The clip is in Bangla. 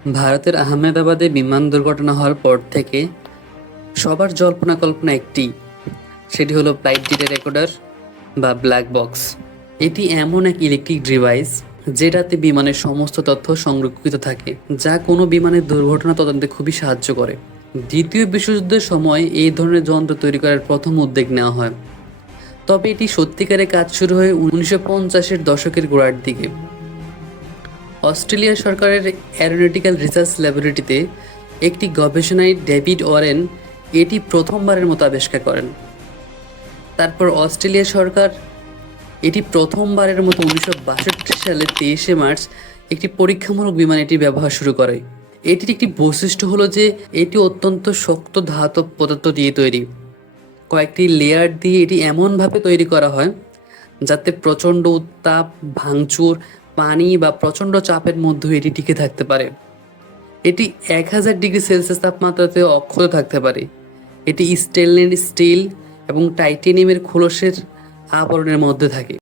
ভারতের আহমেদাবাদে বিমান দুর্ঘটনা হওয়ার পর থেকে সবার জল্পনা কল্পনা একটি, সেটি হলো ফ্লাইট ডেটা রেকর্ডার বা ব্ল্যাক বক্স। এটি এমন এক ইলেকট্রিক ডিভাইস যেটাতে বিমানের সমস্ত তথ্য সংরক্ষিত থাকে, যা কোনো বিমানের দুর্ঘটনা তদন্তে খুবই সাহায্য করে। দ্বিতীয় বিশ্বযুদ্ধের সময় এই ধরনের যন্ত্র তৈরি করার প্রথম উদ্যোগ নেওয়া হয়, তবে এটি সত্যিকারের কাজ শুরু হয় 1950-এর দশকের গোড়ার দিকে। অস্ট্রেলিয়া সরকারের অ্যারোনটিক্যাল রিসার্চ ল্যাবরেটরিতে একটি গবেষণায় ডেভিড ওয়ারেন এটি প্রথমবারের মতো আবিষ্কার করেন। তারপর অস্ট্রেলিয়া সরকার এটি প্রথমবারের মতো 1962 সালে 23শে মার্চ একটি পরীক্ষামূলক বিমান এটি ব্যবহার শুরু করে। এটির একটি বৈশিষ্ট্য হলো যে এটি অত্যন্ত শক্ত ধাতব পদার্থ দিয়ে তৈরি। কয়েকটি লেয়ার দিয়ে এটি এমনভাবে তৈরি করা হয় যাতে প্রচণ্ড উত্তাপ, ভাঙচুর, পানি বা প্রচণ্ড চাপের মধ্যেও এটি টিকে থাকতে পারে। এটি 1000 ডিগ্রি সেলসিয়াস তাপমাত্রাতে অক্ষত থাকতে পারে। এটি স্টেনলেস স্টিল এবং টাইটেনিয়ামের খোলসের আবরণের মধ্যে থাকে।